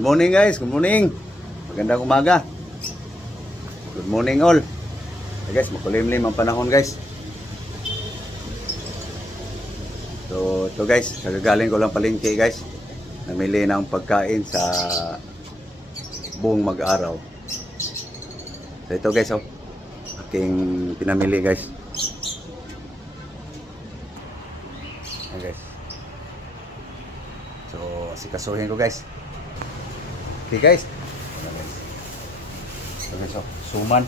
Good morning guys, good morning. Magandang umaga. Good morning all. Guys, makulimlim ang panahon guys. So ito guys, kagagaling ko lang palengke guys. Namili ng pagkain sa buong mag-araw. So ito guys, oh, aking pinamili guys. Ayan guys. So sikasuhin ko guys. Okay guys. Ito guys, oh, suman.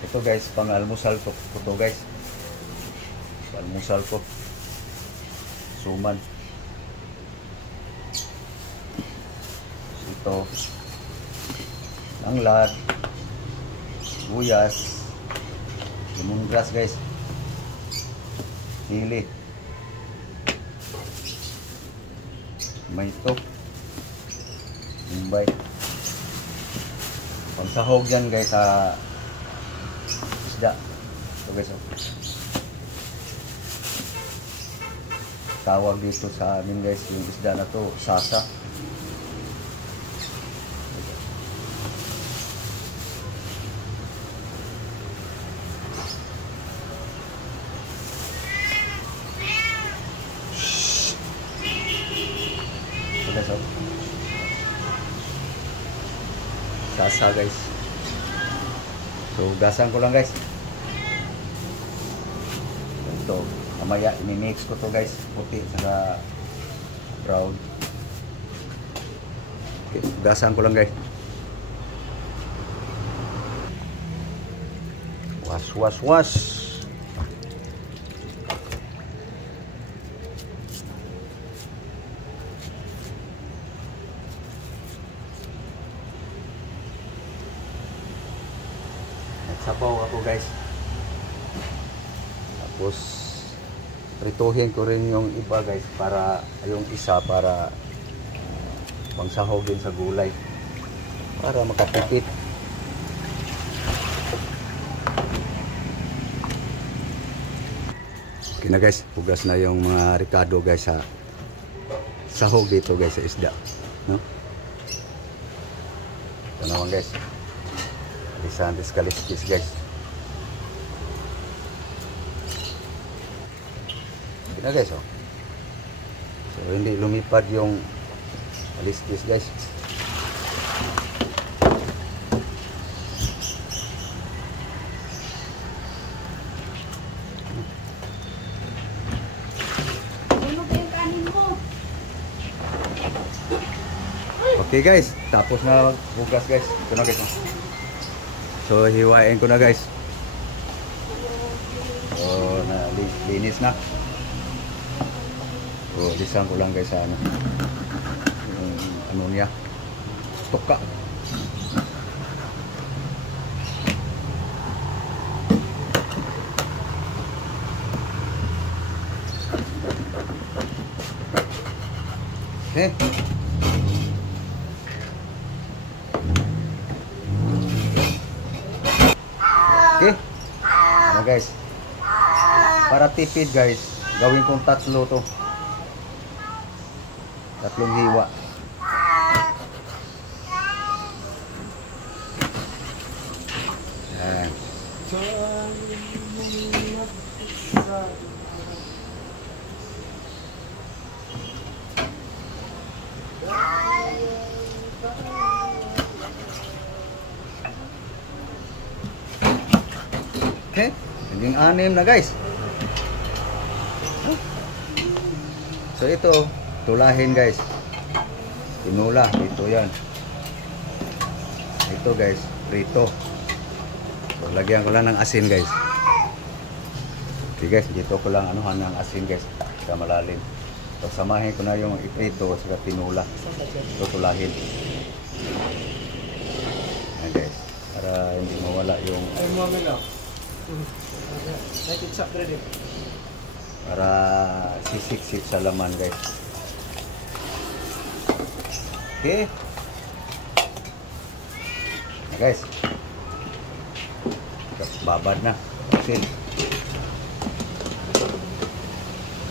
Ito guys, pang almusal ko to guys. Almusal ko. Suman. Ito. Langlat. Buyas. Lemongrass guys. Hili. May ito. Bombay. Pangsahog yan guys sa isda. Ito guys, oh. Tawag dito sa amin guys yung isda na to, sasa. Ito guys, oh. Sasa guys. So gasan ko lang guys. Ito, mamaya i-mix ko to guys, puti saka brown. Okay, gasan ko lang guys. Was. Sabaw ako guys. Tapos prituhin ko rin yung iba guys, para yung isa para pangsahog din sa gulay, para makatipid. Okay na guys, pugas na yung mga ricado guys sa sahog dito guys sa isda, no? Ito naman guys, Lisantes kaliskis guys. Okay na guys, oh. So hindi lumipad yung kaliskis guys. Okay guys, tapos na bugas guys. Ito na guys, oh. So hiwain ko na guys. So linis na. So lisan ko lang guys sa ano, yung ano niya, tuka. Okay. Okay. Ano guys, para tipid guys, gawin kong tatlo to. Tatlong hiwa. Ayan. Okay, naging 6 na guys. So ito, tulahin guys. Tinula, ito yan. Ito guys, prito. So lagyan ko lang ng asin guys. Okay guys, dito ko lang anuhan ng asin guys, sa malalim. So samahin ko na yung iprito at saka tinula. So tulahin. Ayan guys, para hindi mawala yung para sisiksik sa laman guys. Okay. Guys, babad na asin.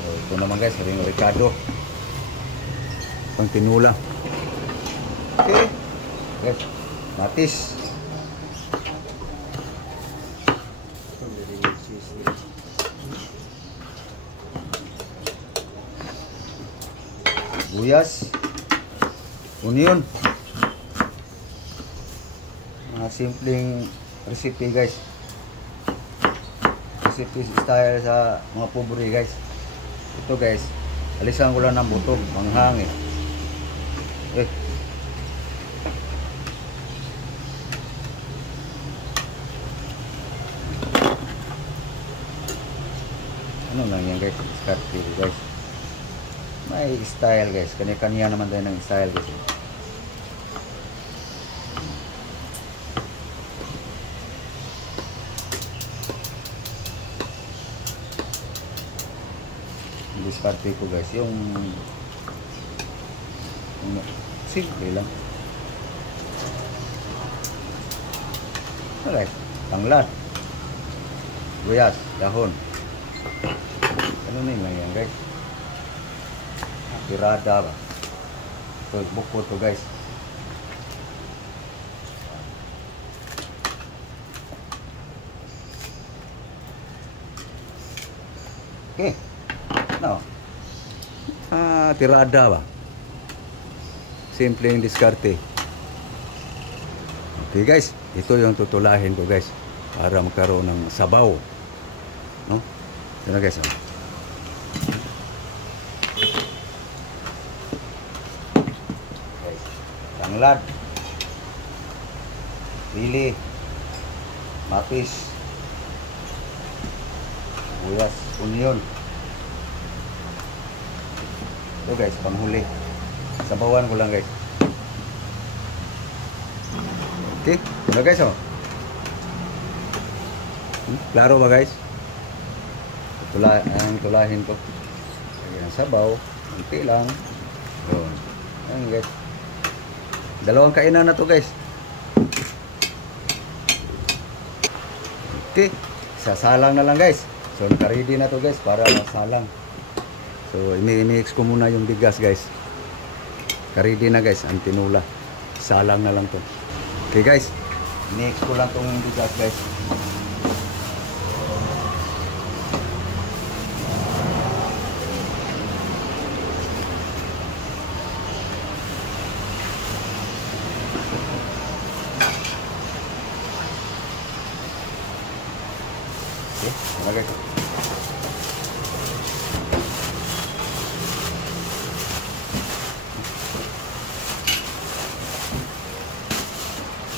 So, ito naman guys, ring ricado, pang tinula. Guys, natis. Buyas. Onion. Mga simpleng recipe guys. Recipe style sa mga pobre guys. Ito guys, alisan ko lang ng buto, manghang eh. Ano lang yan guys, diskarte guys. May style guys, kanya-kanya naman tayo ng style guys. Diskarte ko guys, yung simple lang. Alright, tanglad, buyas, dahon. Ano na yung yan guys? Tirada ba? Ito, buko to guys. Okay. No. Tirada ba? Simple yung diskarte. Okay guys, ito yung tutulahin ko guys para magkaroon ng sabaw. No? Ito na guys. Tanglad, lili, mapis, buyas, onion. Ito guys, panghuli. Sabawan ko lang guys. Okay, ito guys oh. Klaro ba guys? Tulahin ko. Ayan, sabaw, konti lang. Yun. Ayan guys. Dalawang kainan na to guys. Okay, sasalang na lang guys. So naka-ready na to guys para masalang. So ini-mix ko muna yung bigas guys. Naka-ready na guys ang tinula. Salang na lang to. Okay guys, mix ko lang tong bigas guys. Okay, guys.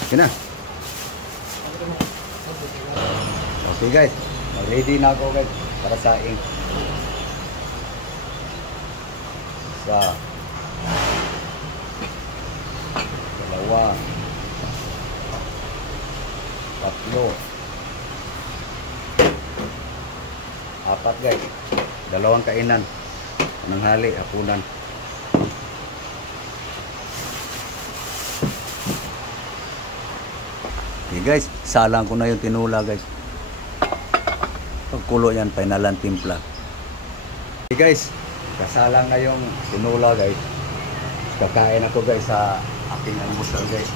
Okay na. Okay guys, ready na ako guys para saing. Isa, dalawa, tatlo, apat guys. Dalawang kainan. Nanghali, hapunan. Okay guys, salang ko na yung tinula guys. Pagkulo yan, finalan timpla. Okay guys, kasalang na yung tinula guys. Kakain ako guys sa aking almusal guys.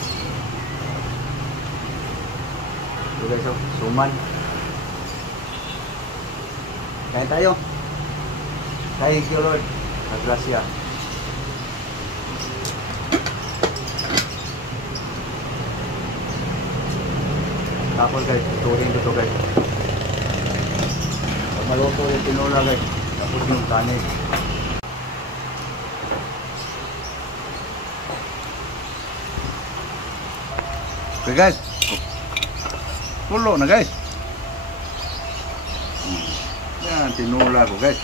Okay guys, so, suman. Kain tayo. Thank you Lord. Gracias. Tapos guys, tutuhin ko to guys. Pag maluto yung tinula guys, tapos yung kanin. Okay guys, tulo na guys. Yan, tinula ko guys.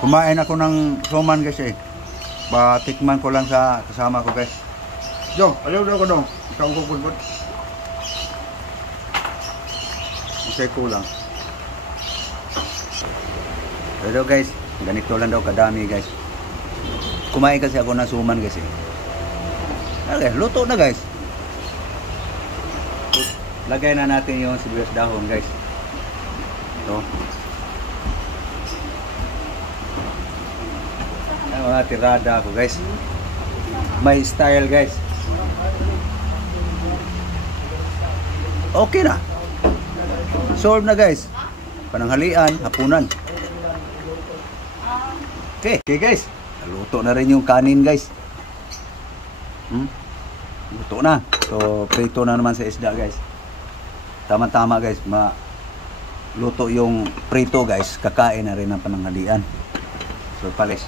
Kumain ako ng suman guys eh. Batikman ko lang sa kasama ko guys. Jo, ayaw daw ko dong. Ikaw ko pulbot. Masay kulang. Pero guys, ganito lang daw kadami guys. Kumain kasi ako ng suman guys eh. Okay, luto na guys. Lagay na natin yung sibuyas dahon guys. Ito. Mga tirada ko guys. May style guys. Okay na. Solve na guys. Pananghalian, hapunan. Okay, okay guys. Naluto na rin yung kanin guys. Luto na. So, prito na naman sa isda guys. Tama-tama guys. Luto yung prito guys. Kakain na rin ang pananghalian. So, palis.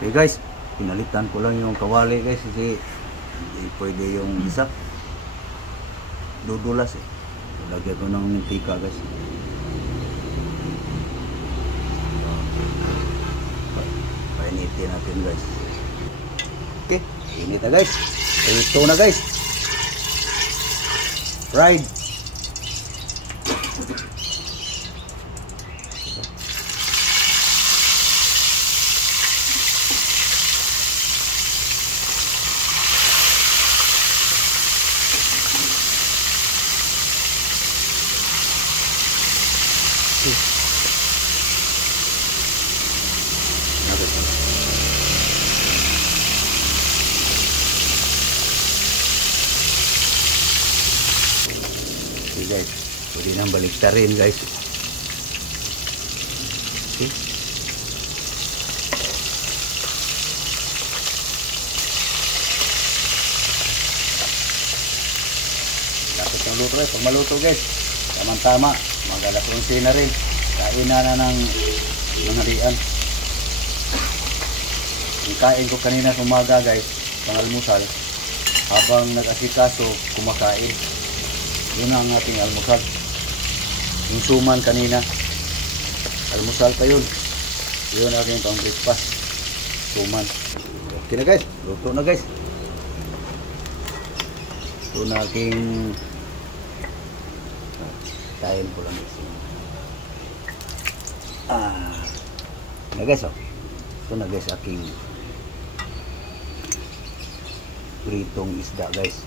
Okay guys. Pinalitan ko lang yung kawali guys. Kasi hindi pwede yung isa. Dudulas eh. Lagyan ko ng mantika guys. Painitin natin guys. Okay. Init na guys. Ito na guys. Fried. Okay guys, pwede nang baliktarin guys. Okay. Lapit ng luto pag maluto guys. Tama-tama, mag-alas 11 na rin. Kain na ng halian. Yung kain ko kanina sa umaga guys, pang-almusal. Habang nag-asikaso, kumakain. Yun ang ating almusal. Yung suman kanina, almusal pa yun. Yun ang ating pang breakfast. Suman. Okay na guys, luto na guys. Ito na aking kain ko lang guys. Na guys oh. Ito na guys aking pritong isda guys.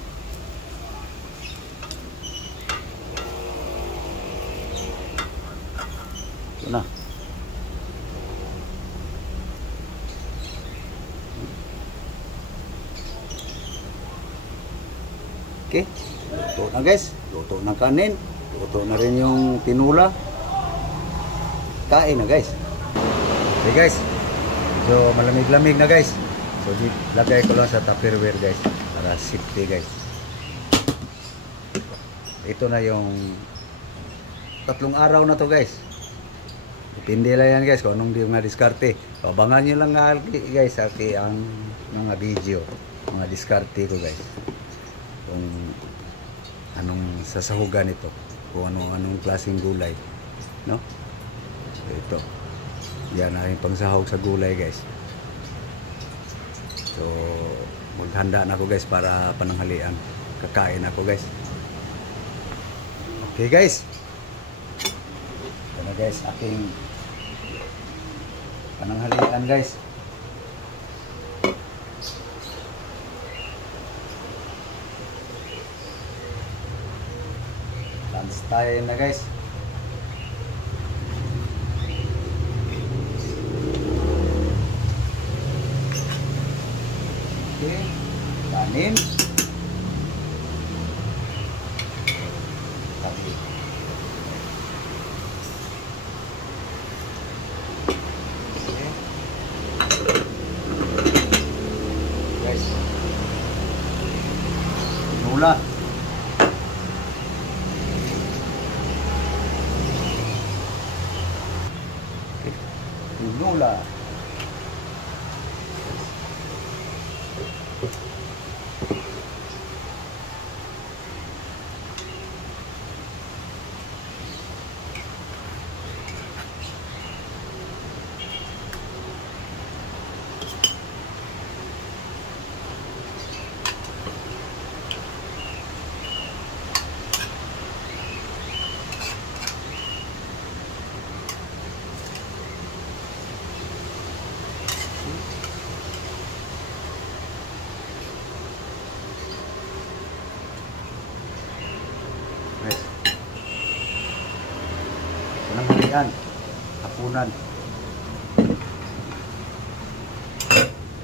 Ito na. Okay. Luto na guys. Luto ng kanin. Luto na rin yung tinula. Kain na guys. Okay guys. So malamig-lamig na guys. So lagay ko lang sa tupperware guys. Para safety guys. Ito na yung 3 araw na to guys. Depende lang yan guys kung anong di mga diskarte. Abangan nyo lang guys ang mga video, mga diskarte ko guys. Kung anong sasahugan ito, kung anong klaseng gulay, no? So, ito. Yan ang pangsahog sa gulay guys. So maghanda na ako guys para pananghalian. Kakain ako guys. Okay guys. Ito na guys aking pananghalian guys. Lunch time na guys. Okay, kanin. Nula. Nula. Pananghalian, hapunan.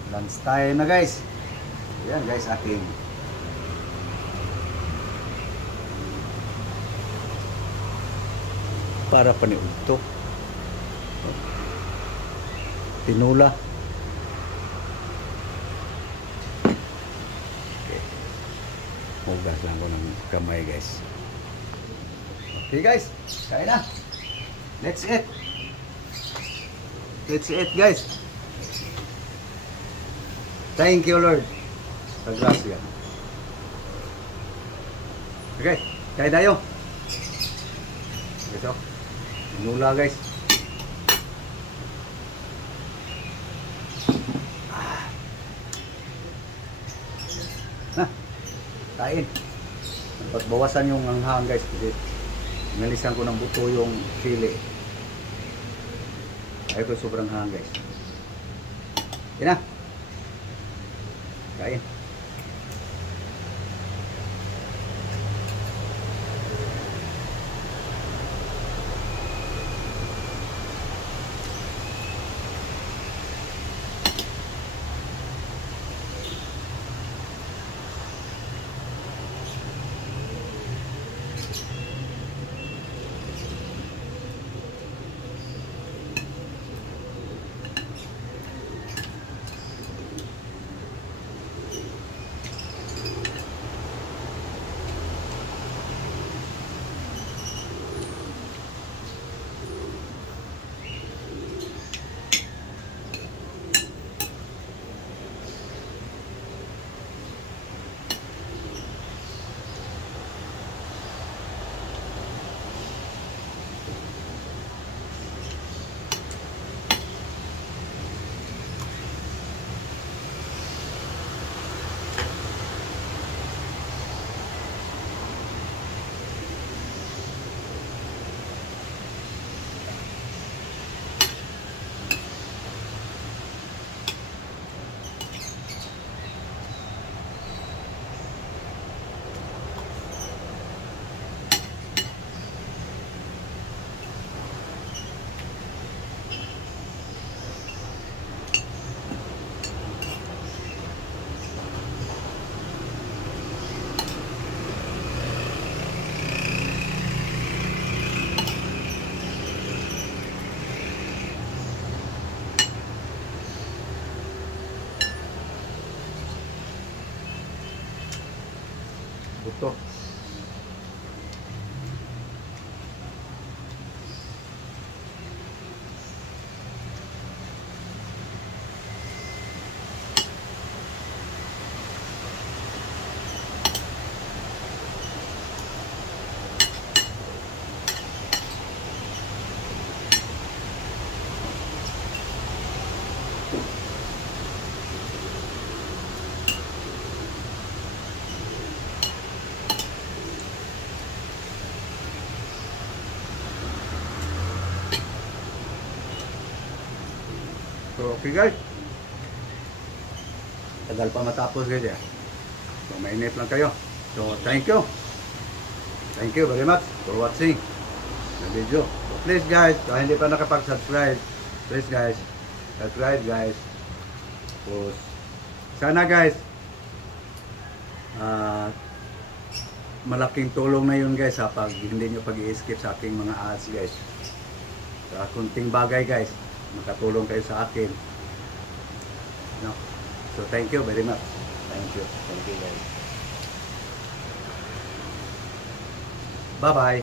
Lunch time na guys. Ayan guys aking para paniudto. Tinula. Okay. Hugas lang ko ng kamay guys. Okay guys, kain na. Let's eat. Let's eat guys. Thank you Lord. Paggrasya. Okay, kain tayo. Guys, nula guys. Kain. Pagbawasan yung anghang guys. Kasi nalisan ko ng buto yung chili. Ayaw ko sobrang hang guys. Yan na. Kain. Buto. So, okay guys. Tagal pa matapos guys ya. So, mainip lang kayo. So, thank you. Thank you very much for watching the video. So, please guys, kung hindi pa nakapag-subscribe, please guys, subscribe guys. So, sana guys, malaking tulong na yun guys pag hindi nyo pag-i-skip sa aking mga ads guys. Sa kunting bagay guys, makatulong kayo sa akin. No? So thank you very much. Thank you. Thank you guys. Bye bye.